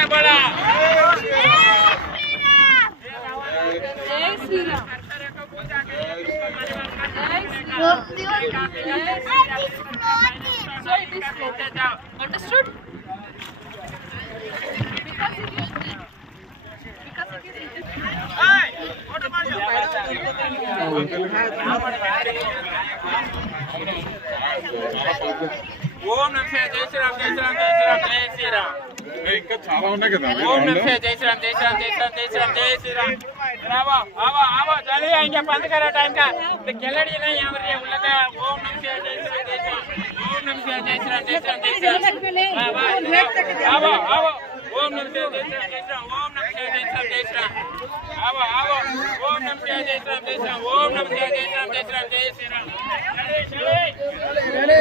से बोला Understood? ఓం నమః జై శ్రీరామ్ జై శ్రీరామ్ జై శ్రీరామ్ జై శ్రీరామ్ ఇంకా చాలా ఉన్నాయి కదా ఓం నమః జై శ్రీరామ్ జై శ్రీరామ్ జై శ్రీరామ్ జై శ్రీరాम जय श्रीराम आओ आओ आओ जल्दी आएंगे बंद करो टाइम का तो खिलाड़ी नहीं यहाँ पर उन लोग ओम नमः जय श्रीराम जय श्रीराम ओम नमः जय श्रीराम जय श्रीराम जय श्रीराम आओ आओ ओम नमः जय श्रीराम जय श्रीराम ओम नमः जय श्रीराम जय श्रीराम आओ आओ ओम नमः जय श्रीराम जय श्रीराम ओम नमः जय श्रीराम जय श्रीराम जय श्रीराम चले चले